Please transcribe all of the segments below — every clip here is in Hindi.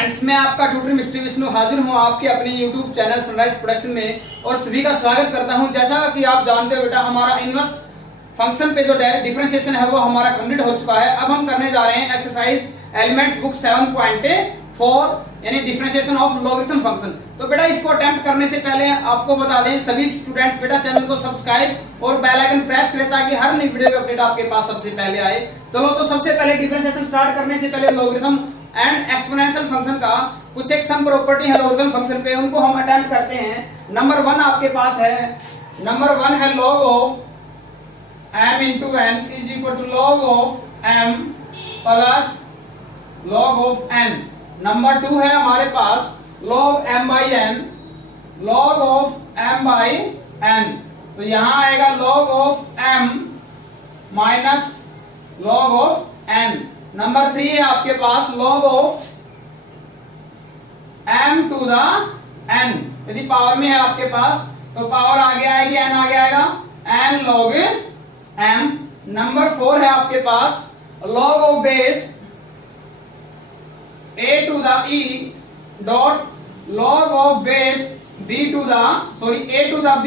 फ्रेंड्स, मैं आपका ट्यूटर मिस्टर विष्णु हाजिर हूं आपके अपने YouTube चैनल सनराइज प्रोडक्शन में और सभी का स्वागत करता हूं। जैसा कि आप जानते हो बेटा, हमारा इनवर्स फंक्शन पे जो डिफरेंशिएशन है वो हमारा कंप्लीट हो चुका है। अब हम करने जा रहे हैं एक्सरसाइज एलिमेंट्स बुक 7.4 यानी डिफरेंशिएशन ऑफ लॉगरिथम फंक्शन। तो बेटा इसको अटेम्प्ट करने से पहले आपको बता दें सभी स्टूडेंट्स बेटा चैनल को सब्सक्राइब और बेल आइकन प्रेस करें ताकि हर नई वीडियो की अपडेट आपके पास सबसे पहले आए। चलो तो सबसे पहले डिफरेंशिएशन स्टार्ट करने से पहले लॉगरिथम एंड एक्सपोनेंशियल फंक्शन का कुछ एक सम प्रॉपर्टी है लॉगरिथम फंक्शन पे, उनको हम अटेम्प्ट करते हैं। नंबर 1 आपके पास है, नंबर 1 है log of m into n is equal to log of m plus log of n। Number 2 है हमारे पास log m by n, log of m by n। तो यहां आएगा log of m minus log of n। Number 3 है आपके पास log of m to the n। यदि पावर में है आपके पास तो पावर आगे आएगी, n आगे आएगा, n log m। नंबर 4 है आपके पास log of base a to the e dot log of base b to the a to the b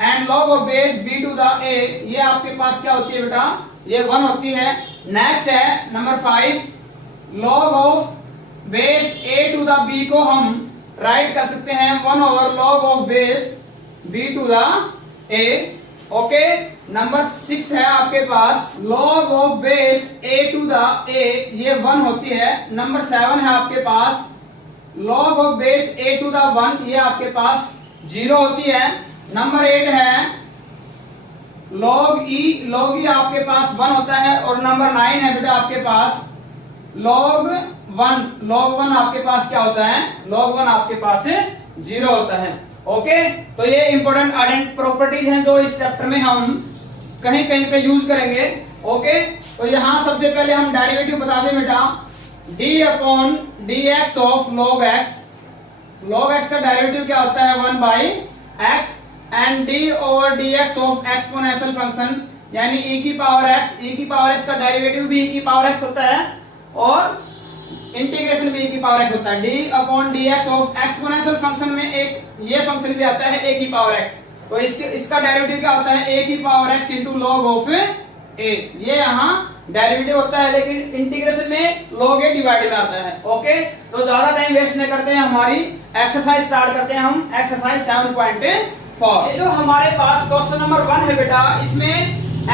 and log of base b to the a। ये आपके पास क्या होती है बेटा, ये 1 होती है। नेक्स्ट है number 5 log of base a to the b को हम राइट कर सकते हैं 1 over log of base b to the a। Okay, number 6 है आपके पास log of base a to the a, ये 1 होती है। नंबर 7 है आपके पास log of base a to the 1, ये आपके पास 0 होती है। नंबर 8 है log e आपके पास 1 होता है। और नंबर 9 है बेटा आपके पास log 1 आपके पास क्या होता है, log 1 आपके पास 0 होता है। ओके, तो ये इंपॉर्टेंट आइडेंटिटी प्रॉपर्टीज हैं जो इस चैप्टर में हम कहीं कहीं पे यूज करेंगे। ओके, तो यहां सबसे पहले हम डेरिवेटिव बता दें बेटा, d upon dx of log x। log x का डेरिवेटिव क्या होता है 1 by x and d over dx of exponential function यानी e की पावर x का डेरिवेटिव भी e की पावर x होता है और इंटीग्रेशन भी e की पावर x होता है। d upon dx of exponential function में एक ये फंक्शन भी आता है a की पावर x, तो इसका डेरिवेटिव क्या होता है a की power x into log of a। ये यहाँ डेरिवेटिव होता है लेकिन इंटीग्रेशन में log a डिवाइड में आता है। ओके, तो ज्यादा टाइम वेस्ट नहीं करते हैं, हमारी एक्सरसाइज स्टार्ट करते हैं हम एक्सरसाइज 7.4। ये जो हमारे पास क्वेश्चन नंबर 1 है बेटा, इसमें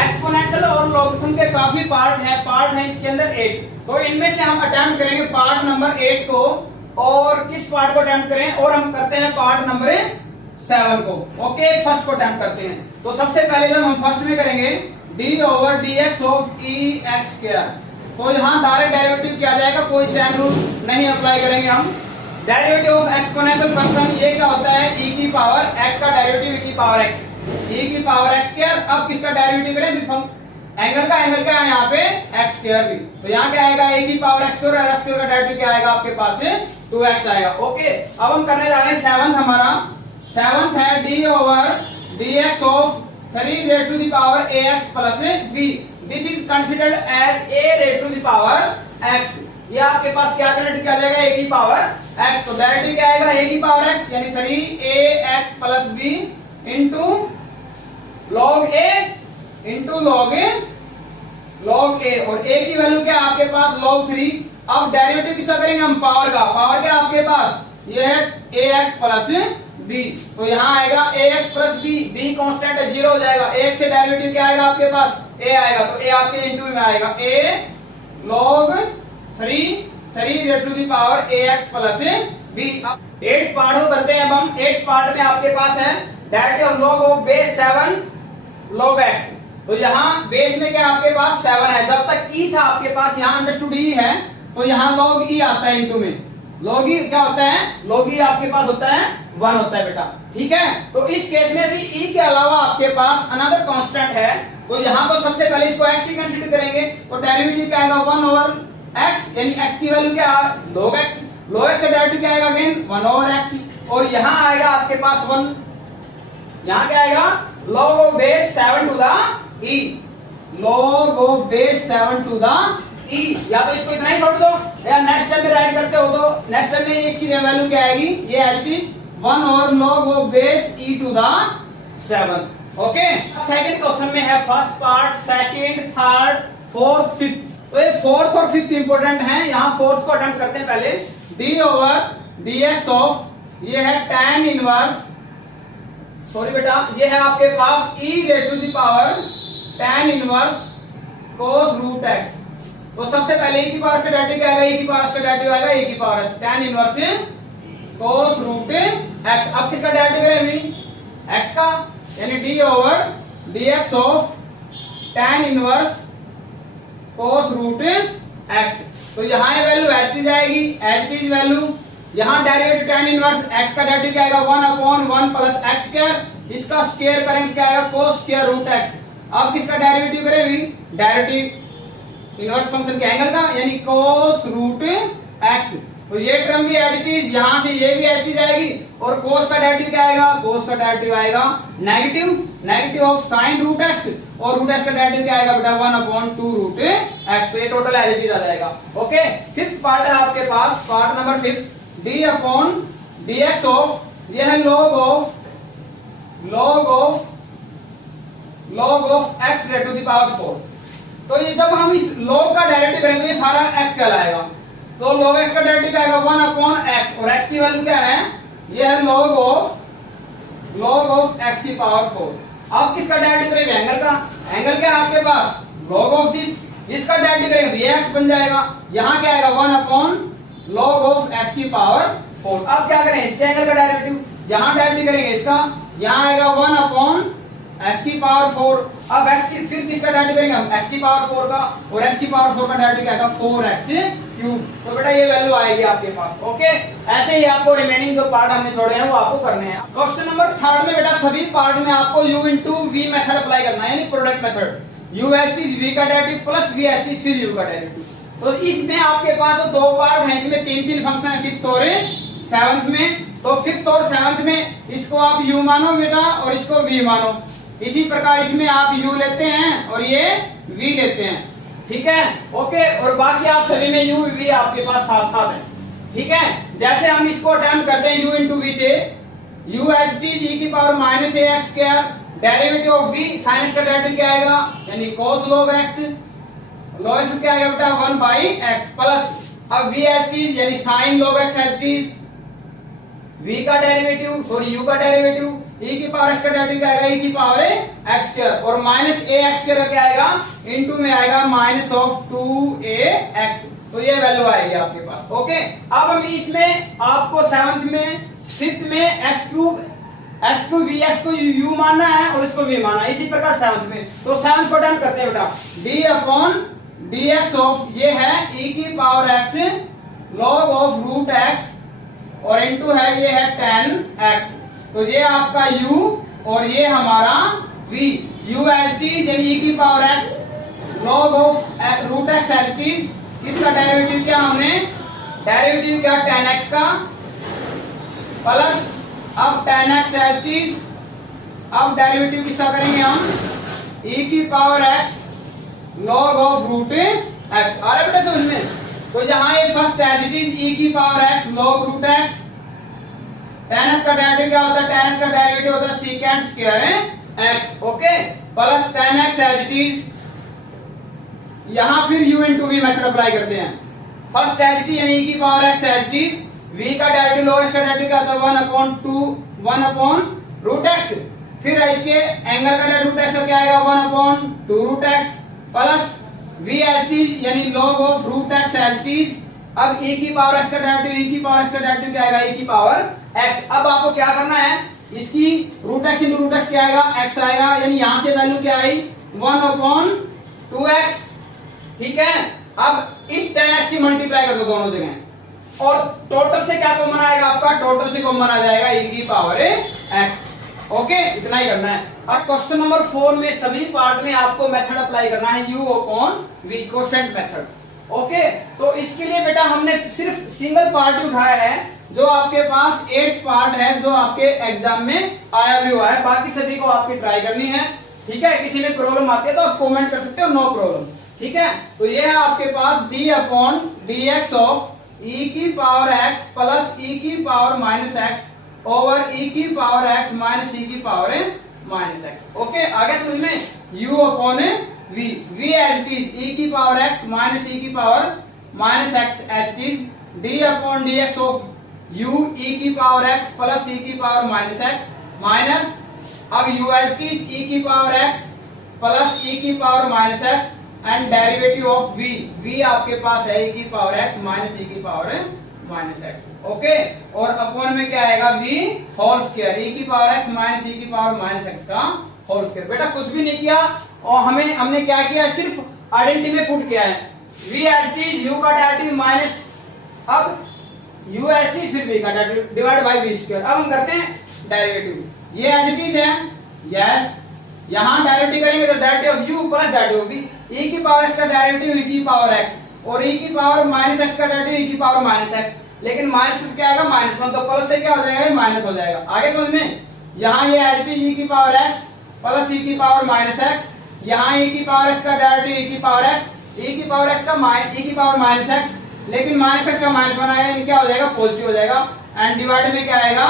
एक्सपोनेंशियल और लॉगरिथम के काफी पार्ट हैं इसके अंदर 8। तो इनमें से हम अटेम्प्ट करेंगे पार्ट नंबर 8 को, और किस पार्ट को अटेम्प्ट करें, और हम करते हैं पार्ट नंबर 7 को। ओके, फर्स्ट को अटेम्प्ट करते हैं। तो सबसे पहले जब हम फर्स्ट में करेंगे d over dx of ex square, तो यहाँ डायरेक्ट डेरिवेटिव क्या आ जाएगा, कोई चैन रूल नहीं अप्लाई करेंगे हम। डेरिवेटिव ऑफ एक्सपोनेंशियल फंक्शन ये क्या होता है, e की पावर x का डेरिवेटिव e की पावर x, e की पावर x स्क्वायर। अब किसका डेरिवेटिव करें, एंगल क्या है यहाँ पे x स्क्वायर भी, तो यहाँ क्या आएगा a की पावर x स्क्वायर और x स्क्वायर का डेरिवेटिव क्या आएगा आपके पास 2x आएगा। ओके, अब हम करने जा रहे हैं 7th, हमारा 7th है d over dx of 3 raised to the power ax plus b। This is considered as a raised to the power x। ये आपके पास क्या कनेक्ट किया जाएगा, a की पावर x, तो डायरेक्टली क्या आएगा a की पावर x यानी 3ax plus b into log a into log a, और a की वैल्यू क्या आपके पास log 3। अब डेरिवेटिव किसका करेंगे हम, पावर का। पावर क्या आपके पास, ये है ax प्लस b, तो यहाँ आएगा ax प्लस b कांस्टेंट है 0 हो जाएगा। ax से डेरिवेटिव क्या आएगा आपके पास, a आएगा, तो a आपके इंटू में आएगा a log 3 raise to the power ax plus b। 8th part को करते हैं अब हम। 8th पार्ट में आपके पास है derivative of log of base 7 log x। तो यहाँ बेस में क्या आपके पास 7 है, जब तक e था आपके पास, यहाँ अंडरस्टूड e है तो यहाँ log e आता है इंटू में। log e क्या होता है, log e आपके पास होता है 1 होता है बेटा, ठीक है। तो इस केस में यदि e के अलावा आपके पास अनदर कांस्टेंट है तो यहाँ तो सबसे पहले इसको x ही कंसीडर करेंगे, तो डेरिवेटिव क्या आएगा 1 ओवर x, यानी x की वैल्यू क्या log x का डेरिवेटिव क्या आएगा अगेन 1 ओवर x, और यहाँ आएगा आपके पास 1, यहाँ क्या आएगा log of base 7 to the e, log of base 7 to the e, या तो इसको इतना ही छोड़ दो या नेक्स्ट टाइम में राइट करते हो तो नेक्स्ट टाइम में इसकी वैल्यू क्या आएगी, ये आएगी 1 और log of base e to the 7। Okay, second question में है first part, second, third, fourth, fifth. तो ये फोर्थ और फिफ्थ इंपॉर्टेंट है, यहाँ फोर्थ को अटेम्प्ट करते हैं पहले। d ओवर dx ऑफ, ये है tan इनवर्स, सॉरी बेटा, ये है आपके पास e raise to the power tan inverse cos root x। तो सबसे पहले e की पावर का डेरिवेटिव क्या आएगा, e की पावर का डेरिवेटिव आएगा e की power tan inverse cos root x। अब किसका डेरिवेटिव करें अभी, x का, यानी d over dx of tan inverse cos root x। तो यहाँ ये वैल्यू एज इट आएगी, एज इट इज वैल्यू। यहाँ डेरिवेटिव tan इनवर्स x का डेरिवेटिव क्या आएगा 1/1 प्लस x स्क्वायर, इसका स्क्वायर करेंगे क्या आएगा cos स्क्वायर रूट x। अब किसका डेरिवेटिव करें अभी, डेरिवेटिव इनवर्स फंक्शन के एंगल का, यानी cos रूट x। तो ये टर्म भी एज इट इज, यहां से ये भी एज इट इज आएगी, और cos का डेरिवेटिव क्या आएगा, cos का डेरिवेटिव आएगा negative of sin root x, और रूट x का डेरिवेटिव क्या आएगा बेटा 1/2 रूट x। तो ये टोटल एज इट इज आ जाएगा। ओके, फिफ्थ पार्ट है आपके पास, part number 5, d upon dx of, ये है log of x raise to the power 4। तो ये जब हम इस log का डेरिवेटिव करेंगे तो ये सारा x कहलाएगा। तो log x का डेरिवेटिव क्या आएगा 1/x, और x की वैल्यू क्या है, ये है log ऑफ x की पावर 4। अब किसका डेरिवेटिव करेंगे, एंगल का। एंगल क्या है आपके पास, log ऑफ दिस, इसका डेरिवेटिव करेंगे तो ये x बन जाएगा। यहाँ क्या आएगा 1/log ऑफ x की पावर 4। अब क्या करें, इसके एंगल का डेरिवेटिव, यहाँ डेरिवेटिव करेंगे इसका, यहाँ आएगा 1/x की पावर 4। अब x की, फिर किसका डेरिवेटिव करेंगे हम, x की पावर 4 का, और x की पावर 4 का डेरिवेटिव क्या आएगा 4x क्यूब। तो बेटा ये वैल्यू आएगी आपके पास। ओके, ऐसे ही आपको रिमेनिंग जो पार्ट हमने छोड़े हैं वो आपको करने हैं। क्वेश्चन नंबर 3 में बेटा सभी पार्ट में आपको u into v method apply करना है, यानी product method. u S T v का derivative plus v S T फिर u का डेरिवेटिव। तो इसमें आपके पास दो पार्ट हैं, इसमें तीन फंक्शन है, फिफ्थ और सेवंथ में। तो फिफ्थ और सेवंथ में इसको आप u मानो बेटा, और इसको v मानो। इसी प्रकार इसमें आप u लेते हैं और ये v लेते हैं, ठीक है। ओके, और बाकी आप सभी में u v आपके पास साथ साथ है, ठीक है। जैसे हम इसको अटेम्प्ट करते हैं u इंटू v से, u एच टी जी की power minus A X square, derivative of v, sine का डेरिवेटिव क्या आएगा, यानी cos log x, log x क्या आएगा बेटा 1/x प्लस, अब v एच टी यानी sine log x H T, v का डेरिवेटिव, सॉरी u का डेरिवेटिव, e की पावर x का डेरिवेटिव क्या आएगा e की पावर x स्क्वायर, और माइनस ए एक्स स्क्वायर क्या आएगा, इनटू में आएगा माइनस ऑफ 2ax। तो ये वैल्यू आएगी आपके पास। ओके, अब हम इसमें आपको सेवंथ में, फिफ्थ में x क्यूब vx को u मानना है और इसको v मानना है, इसी प्रकार सेवंथ में। तो सेवंथ को डन करते हैं बेटा, d अपॉन dx ऑफ, ये है e की power x log of root x, और इनटू है ये है tan x। तो ये आपका u और ये हमारा v, u एच टी यानी e की power x log of root x H T, इसका डेरिवेटिव क्या, हमने डेरिवेटिव क्या tan x का, प्लस अब tan x एच टी, अब डेरिवेटिव किसका करेंगे हम, e की power x log of root x। आ रहा बेटा समझ में। तो जहां ये first as it is e की power x log root x, tan x का डेरिवेटिव क्या होता है, tan x का डेरिवेटिव होता है secant square x। Okay, plus tan x as it is, यहां फिर u into v method apply करते हैं। फर्स्ट एज इट इज यानी e की power x as it is, v का डेरिवेटिव log x का डेरिवेटिव क्या होता है 1/2 रूट x, फिर इसके एंगल का डेरिवेटिव रूट x का क्या आएगा 1/2 root x, plus v as it is यानी log of root x as it is. अब e की पावर x का डेरिवेटिव, e की पावर x का डेरिवेटिव क्या आएगा e की पावर x। अब आपको क्या करना है, इसकी root x into root x क्या आएगा x आएगा, यानी यहां से वैल्यू क्या आई 1/2x, ठीक है। अब इस tan x की मल्टीप्लाई कर दो दोनों जगह, और टोटल से क्या कॉमन आएगा आपका, टोटल से कॉमन आ जाएगा e की पावर x। ओके, इतना ही करना है। अब क्वेश्चन नंबर 4 में सभी पार्ट में आपको मेथड अप्लाई करना है u upon v, quotient method. Okay, तो इसके लिए बेटा हमने सिर्फ सिंगल पार्ट ही उठाया है, जो आपके पास 8th पार्ट है, जो आपके एग्जाम में आया भी हुआ है। बाकी सभी को आपकी ट्राई करनी है, ठीक है। किसी में प्रॉब्लम आती है तो आप कमेंट कर सकते हो, नो प्रॉब्लम। ठीक है, तो ये है आपके पास d upon d x of e की पावर x प्लस e की power minus x over e की पावर x माइनस e की पावर माइनस x। ओके, आगे समझ में u upon v, v as it is e की पावर x माइनस e की power minus x as it is d upon d x of u e की पावर x प्लस e की पावर माइनस x माइनस अब u as it is e की पावर x प्लस e की power minus x and derivative of v, v आपके पास है e की पावर x माइनस e की पावर माइनस x। ओके, और अपॉन में क्या आएगा v होल स्क्वायर, e की पावर x माइनस e की पावर माइनस x का होल स्क्वायर। बेटा कुछ भी नहीं किया और हमने क्या किया, सिर्फ आइडेंटिटी में पुट किया है v as it is u का डेरिवेटिव माइनस अब u एज इट इज फिर v का derivative divide by v square. अब हम करते हैं डेरिवेटिव, ये एज इट इज है, यस यहां डेरिवेटिव करेंगे तो derivative of u plus derivative of v, e की पावर x का डेरिवेटिव e की पावर x और e की पावर माइनस x का डेरिवेटिव e की पावर माइनस x, लेकिन माइनस क्या आएगा माइनस 1, तो प्लस से क्या हो जाएगा माइनस हो जाएगा। आगे समझ में, यहाँ ये एज इट इज e की पावर x प्लस e की पावर माइनस x, यहाँ e की पावर x का डेरिवेटिव e की पावर x, e की पावर x का e की पावर माइनस x, लेकिन माइनस x का माइनस 1 आएगा, क्या हो जाएगा पॉजिटिव हो जाएगा एंड डिवाइड में क्या आएगा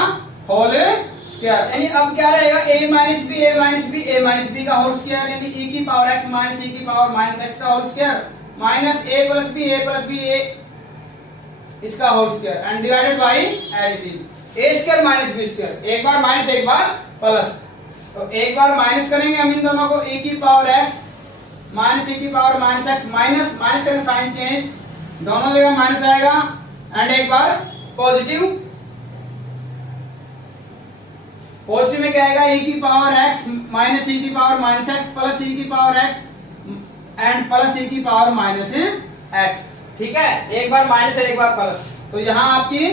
होल स्क्वायर, यानी अब क्या रहेगा a minus B a minus B a minus B का होल स्क्वायर, यानी e की पावर x माइनस e की पावर माइनस x का whole square minus a plus B a इसका whole square and divided by as it is a square minus b square, एक बार माइनस एक बार प्लस, तो एक बार माइनस करेंगे हम इन दोनों को, e की पावर x माइनस e की power minus x minus minus करके साइन चेंज, दोनों जगह माइनस आएगा एंड एक बार पॉजिटिव, पॉजिटिव में क्या आएगा e की पावर x माइनस e की power minus x plus e की power x and plus e की पावर माइनस x। ठीक है, एक बार माइनस है एक बार प्लस, तो यहाँ आपकी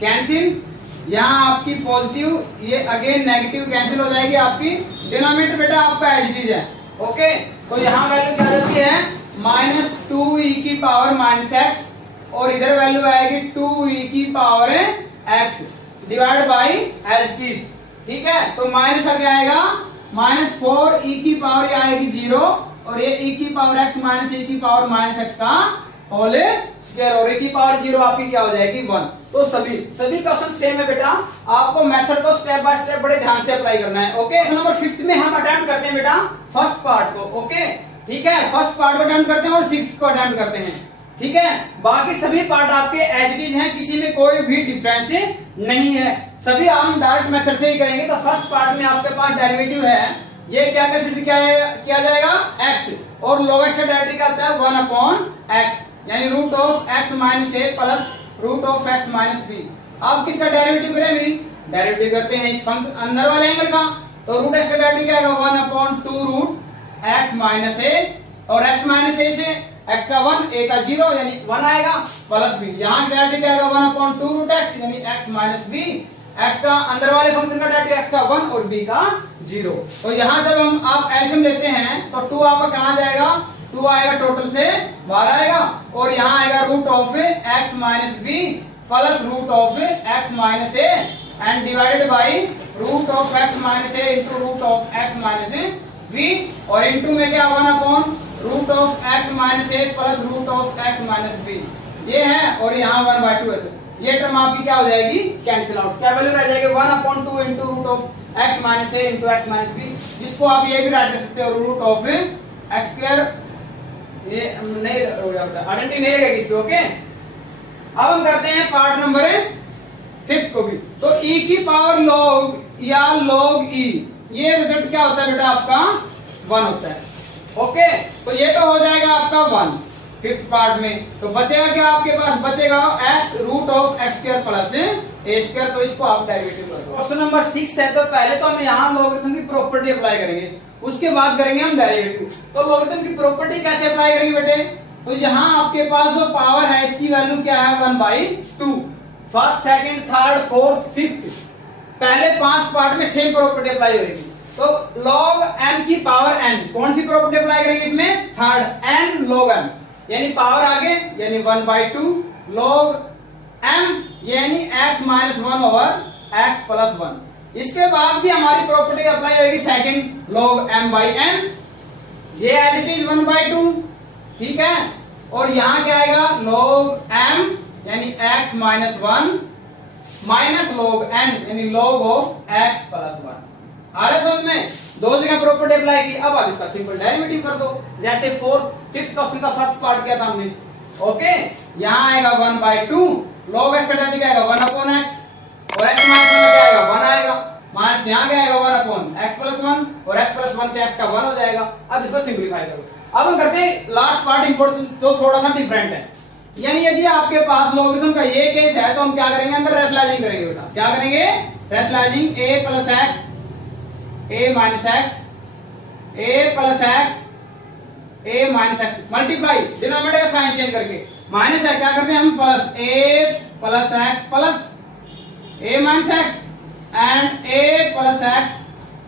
कैंसिल, यहाँ आपकी पॉजिटिव, ये अगेन नेगेटिव कैंसिल हो जाएगी, आपकी डिनोमिनेटर बेटा आपका एज इट इज है। ओके, तो यहाँ वैल्यू क्या जाती है माइनस 2e की पावर माइनस x और इधर वैल्यू आएगी 2e की power x divide by as it is. ठीक है, तो माइनस का क्या आएगा माइनस 4e की पावर आएगी 0 और ये e की पावर x माइनस e की पावर माइनस x का होल स्क्वायर और e की पावर 0 आपकी क्या हो जाएगी 1। तो सभी क्वेश्चन सेम है बेटा, आपको मेथड को स्टेप बाय स्टेप बड़े ध्यान से अप्लाई करना है। ओके, नंबर 5 में हम अटेम्प्ट करते हैं बेटा फर्स्ट पार्ट को। ओके, ठीक है, फर्स्ट पार्ट को अटेम्प्ट करते हैं और 6 को अटेम्प्ट करते हैं। ठीक है, बाकी सभी पार्ट आपके एज इट इज हैं, किसी में कोई भी डिफरेंस नहीं है, सभी हम डायरेक्ट मेथड से ही करेंगे। तो फर्स्ट पार्ट में आपके पास डेरिवेटिव है, ये क्या कंसीडर किया जाएगा x और लोगेस्ट का डेरिवेटिव क्या होता है 1 अपॉन x, यानी root of x minus a plus root of x minus b। अब किसका डेरिवेटिव करेंगे, डेरिवेटिव करते हैं इस फंक्शन अंदर वाले एंगल का, तो रूट x का डेरिवेटिव क्या आएगा 1 upon 2 root x minus a और x माइनस a से x का 1 a का 0 यानी 1 आएगा प्लस b, यहाँ डेरिवेटिव क्या आएगा 1 अपॉन 2 रूट x यानी x माइनस b, x का अंदर वाले फंक्शन का डेरिवेटिव x का 1 और b का 0। तो यहाँ जब हम आप एलसीएम लेते हैं तो 2 आपका कहाँ जाएगा, 2 आएगा टोटल से बाहर आएगा और यहाँ आएगा root of x minus b plus root of x minus a and divided by root of x minus a into root of x minus b और इंटू में क्या 1 upon root of x minus a plus root of x minus b, ये है और यहाँ 1/2 है, ये टर्म आपकी क्या हो जाएगी कैंसिल आउट, क्या वैल्यू रह जाएगी 1 upon 2 into root of x minus a into x minus b, जिसको आप ये भी राइट कर सकते हो रूट ऑफ x स्क्वायर, ये नहीं आइडेंटिटी नहीं रहेगी इस पे। ओके, अब हम करते हैं पार्ट नंबर 5 को भी। तो e की पावर log या log e, ये रिजल्ट क्या होता है बेटा आपका 1 होता है। ओके, तो ये तो हो जाएगा आपका 1 5th पार्ट में, तो बचेगा क्या आपके पास, बचेगा x root of x square plus a square, तो इसको आप डेरिवेटिव कर दो। क्वेश्चन नंबर 6 है, तो पहले तो हम यहाँ लॉगरिथम की प्रॉपर्टी अप्लाई करेंगे, उसके बाद करेंगे हम डेरिवेटिव। तो लॉगरिथम की प्रॉपर्टी कैसे अप्लाई करेंगे बेटे, तो यहाँ आपके पास जो पावर है इसकी वैल्यू क्या है 1/2, first second third fourth fifth, पहले 5 पार्ट में सेम प्रॉपर्टी अप्लाई होगी। तो log m की पावर n, कौन सी प्रॉपर्टी अप्लाई करेंगे इसमें, थर्ड n log m, यानी पावर आगे यानी 1/2 log m यानी x minus 1 over x plus 1। इसके बाद भी हमारी प्रॉपर्टी अप्लाई होगी second log m by n, ये एज इट इज 1/2 ठीक है। और यहाँ क्या आएगा log m यानी x minus 1 minus log n यानी log ऑफ x प्लस 1। आ रहा समझ में? दो जगह प्रॉपर्टी अप्लाई की। अब आप इसका सिंपल डेरिवेटिव कर दो, जैसे फिफ्थ क्वेश्चन का फर्स्ट पार्ट किया था हमने। ओके, यहाँ आएगा 1/2 log x का डेरिवेटिव आएगा 1/x और x माइनस 1 क्या आएगा 1 आएगा, माइनस यहाँ क्या आएगा 1/x प्लस 1 और x प्लस 1 से x का 1 हो जाएगा। अब इसको सिंप्लीफाई करो। अब हम करते हैं लास्ट पार्ट इंपॉर्टेंट जो थोड़ा सा डिफरेंट है। यानी यदि आपके पास लॉगरिथम का ये केस है तो हम क्या करेंगे, अंदर रैशनलाइजिंग करेंगे बेटा। क्या करेंगे? Rationalising a plus x a minus x a plus x a minus x multiply denominator का साइन चेंज करके माइनस है क्या करते हैं हम plus a plus x plus a minus x and a plus x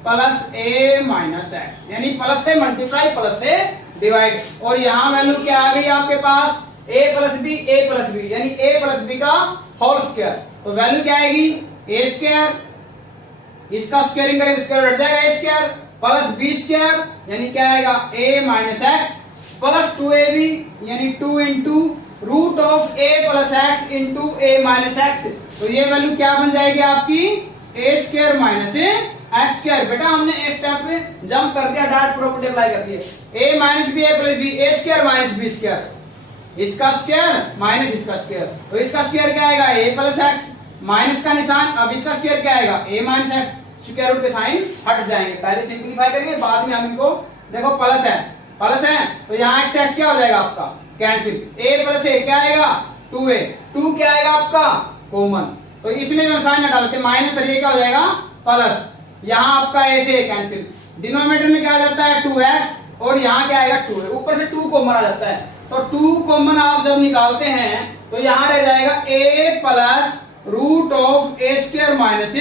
plus a minus x यानी प्लस से मल्टीप्लाई प्लस से डिवाइड। और यहाँ वैल्यू क्या आ गई आपके पास a प्लस b यानी a प्लस b का होल स्क्वायर। तो वैल्यू क्या आएगी a स्क्वायर, इसका स्क्वायरिंग करें स्क्वायर हट जाएगा a square plus b square यानी क्या आएगा a minus x plus 2ab यानी 2 into root of a plus x into a minus x। तो ये वैल्यू क्या बन जाएगी आपकी a square minus x square. बेटा हमने एक स्टेप में जंप कर दिया, डायरेक्ट प्रॉपर्टी अप्लाई कर दी है। a minus b a plus b a square minus b square, इसका स्क्वायर माइनस इसका स्क्वायर। तो इसका स्क्वायर क्या आएगा a प्लस x माइनस का निशान, अब इसका स्क्वायर क्या आएगा a minus x, square root के साइन हट जाएंगे। पहले सिंपलीफाई करेंगे बाद में हम इनको देखो प्लस है तो यहाँ x से x क्या हो जाएगा आपका कैंसिल, a प्लस a क्या आएगा 2a, 2 क्या आएगा आपका कॉमन। तो इसमें हम साइन हटा लेते माइनस और ये क्या हो जाएगा प्लस, यहाँ आपका a से a कैंसिल, डिनोमिनेटर में क्या आ जाता है 2x और यहाँ क्या आएगा 2 है, ऊपर से 2 कॉमन आ जाता है। तो 2 कॉमन आप जब निकालते हैं तो यहाँ रह जाएगा a plus root of a square minus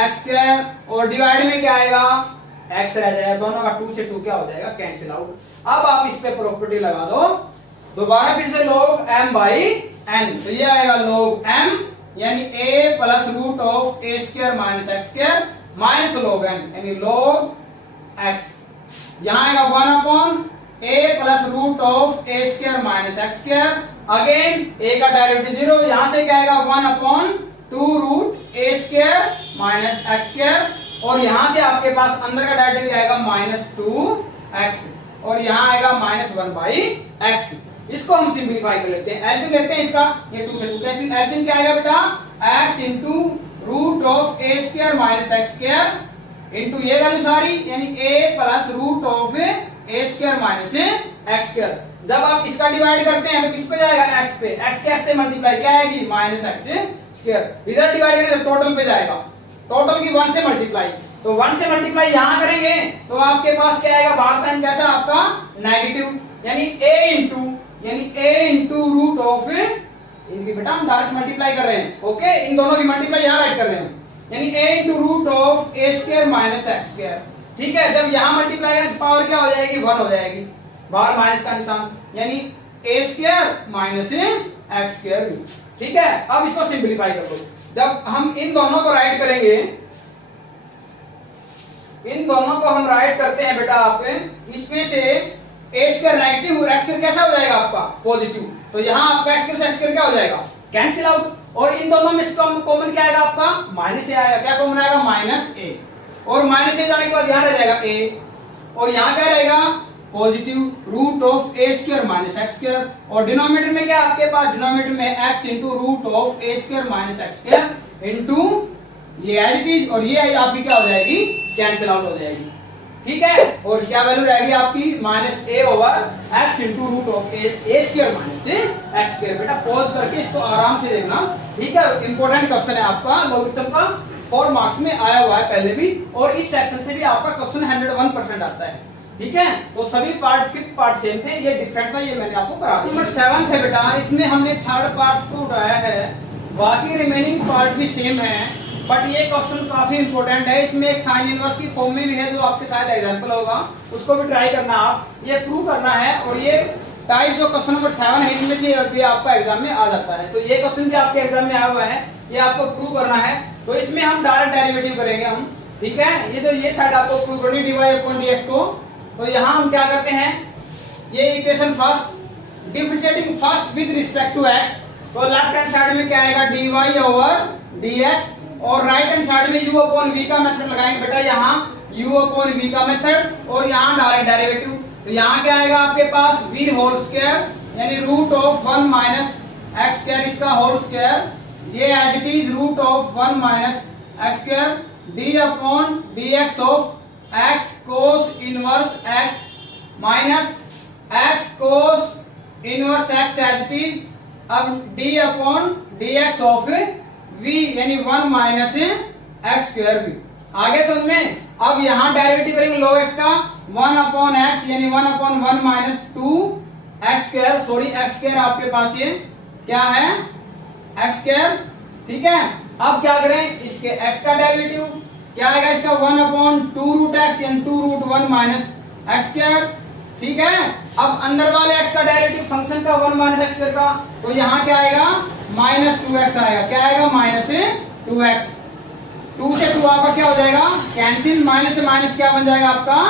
x square और डिवाइड में क्या आएगा x रह जाएगा, दोनों का 2 से 2 क्या हो जाएगा कैंसिल आउट। अब आप इस पे प्रॉपर्टी लगा दो दोबारा फिर से log m बाई n, तो ये आएगा log m यानी a plus root of a square minus x square minus log n यानी log x। यहाँ आएगा 1 a plus root of a square minus x square, again a का डेरिवेटिव 0, यहाँ से क्या आएगा 1/2 root a square minus x square और यहाँ से आपके पास अंदर का डेरिवेटिव आएगा -2x और यहाँ आएगा -1/x। इसको हम सिंप्लीफाई कर लेते हैं, ऐसे लेते हैं इसका, ये 2 से 2 ऐसे क्या आएगा बेटा x into root of a square minus x square into ये वैल्यू सारी यानी a plus root of a square minus x square. जब आप इसका डिवाइड करते हैं तो किस पे जाएगा x पे, x के x से मल्टीप्लाई क्या आएगी -x स्क्वायर, इधर डिवाइड करें तो टोटल पे जाएगा, टोटल की 1 से मल्टीप्लाई, तो 1 से मल्टीप्लाई यहां करेंगे तो आपके पास क्या आएगा बाहर साइन कैसा आपका नेगेटिव यानी a इंटू रूट ऑफ इनकी बेटा हम डायरेक्ट मल्टीप्लाई कर रहे हैं। ओके, इन दोनों की मल्टीप्लाई यहां राइट कर रहे हैं यानी a into root of a square minus x square. ठीक है, जब यहां मल्टीप्लाई करें तो पावर क्या हो जाएगी 1 हो जाएगी, बाहर माइनस का निशान यानी a square minus x square. ठीक है, अब इसको सिंप्लीफाई कर दो। जब हम इन दोनों को राइट करेंगे, इन दोनों को हम राइट करते हैं बेटा आप इसमें से a square negative x square कैसा हो जाएगा आपका पॉजिटिव, तो यहाँ आपका x स्क्वायर क्या हो जाएगा कैंसिल आउट और इन दोनों में कॉमन क्या आएगा आपका माइनस a आएगा, क्या कॉमन आएगा -a और माइनस a जाने के बाद यहाँ रह जाएगा a और यहाँ क्या रहेगा positive root of a square minus x square और डिनोमिनेटर में क्या आपके पास डिनोमिनेटर में x into root of a square minus x square into ये एच और ये आपकी क्या हो जाएगी कैंसिल आउट हो जाएगी। ठीक है, और क्या वैल्यू रहेगी आपकी -a over x into root of a square minus x square. बेटा पॉज करके इसको आराम से देखना। ठीक है, इंपॉर्टेंट क्वेश्चन है आपका लॉगरिथम का, 4 मार्क्स में आया हुआ है पहले भी और इस सेक्शन से भी आपका क्वेश्चन 101% आता है। ठीक है, तो सभी पार्ट 5th पार्ट सेम थे, ये डिफरेंट था, ये मैंने आपको करा दिया। नंबर 7 है बेटा, इसमें हमने 3rd पार्ट को उठाया है, बाकी रिमेनिंग पार्ट भी सेम है बट ये क्वेश्चन काफी इंपॉर्टेंट है। इसमें एक साइन इनवर्स की फॉर्म में भी है जो आपके साथ एग्जांपल होगा, उसको भी ट्राई करना, आप ये प्रूव करना है। और ये टाइप जो क्वेश्चन नंबर 7 है इसमें से भी आपका एग्जाम में आ जाता है, तो ये क्वेश्चन भी आपके एग्जाम में आया हुआ है, ये आपको प्रूव करना है। तो इसमें हम डायरेक्ट डेरिवेटिव करेंगे हम। ठीक है, ये जो ये साइड आपको प्रूव करनी dy/dx को, तो यहाँ हम क्या करते हैं ये equation first differentiating first with respect to x, तो लेफ्ट हैंड साइड में क्या आएगा dy ओवर dx, और राइट हैंड साइड में u अपॉन v का मेथड लगाएंगे बेटा, यहाँ u अपॉन v का मेथड, और यहाँ डायरेक्ट डेरिवेटिव, तो यहाँ क्या आएगा आपके पास v होल स्क्वायर यानी root of 1 minus x square इसका होल स्क्वायर, ये as it is root of 1 minus x square D upon dx of x cos inverse x minus x cos inverse x as it is, अब d upon dx of v यानी 1 माइनस एक्स स्क्वायर v। आगे समझ में, अब यहाँ डेरिवेटिव करेंगे log x का 1 अपॉन x यानी 1 upon 1 minus 2 x square, sorry x square आपके पास ये क्या है एक्स स्क्वायर, ठीक है। अब क्या करें, इसके x का डेरिवेटिव क्या आएगा इसका 1 अपॉन 2 रूट एक्स यानी 2 रूट 1 माइनस एक्स स्क्वायर, ठीक है। अब अंदर वाले x का डेरिवेटिव फंक्शन का 1 माइनस एक्स स्क्वायर का, तो यहाँ क्या आएगा माइनस 2x आएगा, क्या आएगा माइनस 2x, 2 से 2 आपका क्या हो जाएगा कैंसिल, माइनस से माइनस क्या बन जाएगा आपका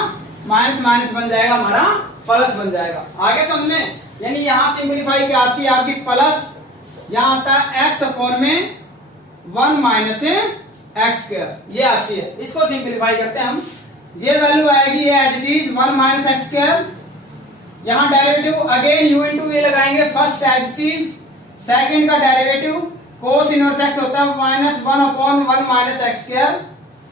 माइनस माइनस बन जाएगा हमारा प्लस बन जाएगा। आगे समझ में, यानी यहाँ सिंपलीफाई क्या आती है आपकी प्लस, यहाँ आता है x अपॉन में 1 माइनस एक्स स्क्वायर, ये आती है। इसको सिंपलीफाई करते हैं हम, ये वैल्यू आएगी as it is 1 minus x square, यहाँ derivative again u into v लगाएंगे, first as it is, second का डेरिवेटिव कोस इनवर्स x होता है minus 1 upon 1 minus x square,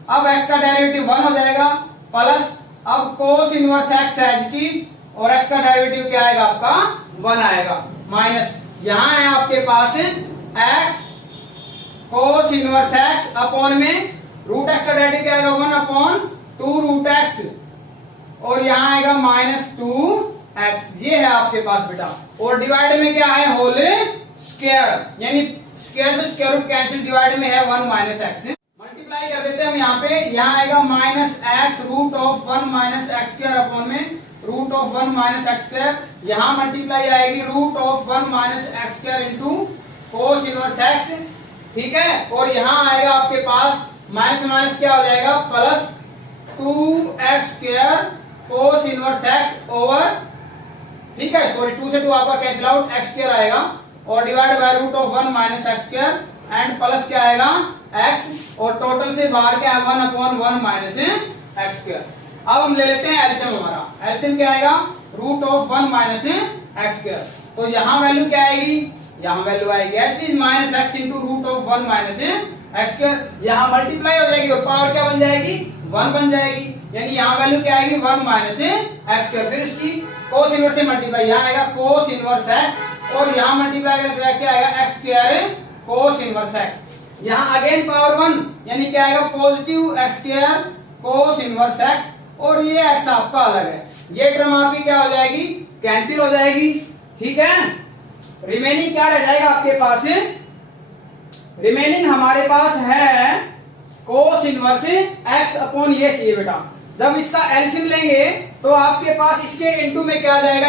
अब x का डेरिवेटिव 1 हो जाएगा प्लस, अब cos inverse x as it is, और x का डेरिवेटिव क्या आएगा आपका 1 आएगा माइनस, यहाँ है आपके पास x cos inverse x upon में रूट x का डेरिवेटिव क्या आएगा 1 अपॉन 2 रूट x, और यहाँ आएगा माइनस 2x, ये है आपके पास बेटा, और डिवाइड में क्या है होल स्क्वायर यानी स्क्वायर से स्क्वायर रूट कैंसिल, डिवाइड में है 1 माइनस एक्स, मल्टीप्लाई कर देते हैं हम यहाँ पे, यहाँ आएगा minus x root of 1 minus x square upon में root of 1 minus x square, यहाँ मल्टीप्लाई आएगी root of 1 minus x square into cos inverse x, ठीक है, और यहाँ आएगा आपके पास माइनस माइनस क्या हो जाएगा प्लस 2x स्क्वायर कोस इनवर्स एक्स ओवर, ठीक है, सॉरी 2 से 2 आपका कैंसिल आउट, एक्स स्क्वायर आएगा, और divide by root of 1 minus x square and plus क्या आएगा x, और टोटल से बाहर क्या है 1 अपॉन 1 माइनस एक्स स्क्वायर। अब हम ले लेते हैं एलसीएम, हमारा एलसीएम क्या आएगा root of 1 minus x square, तो यहाँ वैल्यू क्या आएगी, यहाँ वैल्यू आएगी H is minus x into root of 1 minus x square, यहाँ मल्टीप्लाई हो जाएगी और पावर क्या बन जाएगी 1 बन जाएगी, यानी यहाँ वैल्यू क्या आएगी 1 माइनस एक्स स्क्वायर, फिर इसकी कोस इनवर्स से मल्टीप्लाई, यहाँ आएगा कोस इनवर्स एक्स, और यहाँ मल्टीप्लाई करके क्या आएगा एक्स स्क्वायर कोस इनवर्स एक्स, यहाँ अगेन पावर 1 यानी क्या आएगा पॉजिटिव एक्स स्क्वायर कोस इनवर्स एक्स, और ये एक्स आपका अलग है, ये टर्म आपकी क्या हो जाएगी कैंसिल हो जाएगी, ठीक है। रिमेनिंग क्या रह जाएगा आपके पास, रिमेनिंग हमारे पास है कोस इनवर्स एक्स अपॉन ये चाहिए बेटा, जब इसका एलसीएम लेंगे तो आपके पास इसके इनटू में क्या जाएगा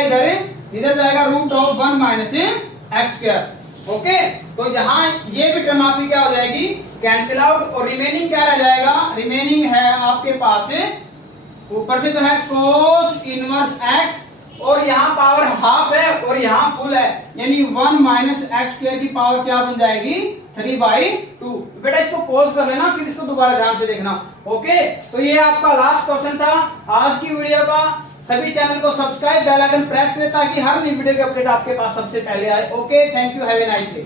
इधर जाएगा root of 1 minus x square, okay, तो यहाँ ये भी टर्म आपकी क्या हो जाएगी कैंसिल आउट, और रिमेनिंग क्या रह जाएगा, रिमेनिंग है आपके पास ऊपर से तो है कोस इनवर्स एक्स, और यहाँ पावर हाफ है और यहाँ फुल है, यानी 1 माइनस एक्स स्क्वायर की पावर क्या बन जाएगी 3/2। बेटा इसको पॉज कर लेना, फिर इसको दोबारा ध्यान से देखना, ओके। तो ये आपका लास्ट क्वेश्चन था आज की वीडियो का। सभी चैनल को सब्सक्राइब, बेल आइकन प्रेस करें ताकि हर नई वीडियो की अपडेट आपके पास सबसे पहले आए। Okay, thank you, have a nice day.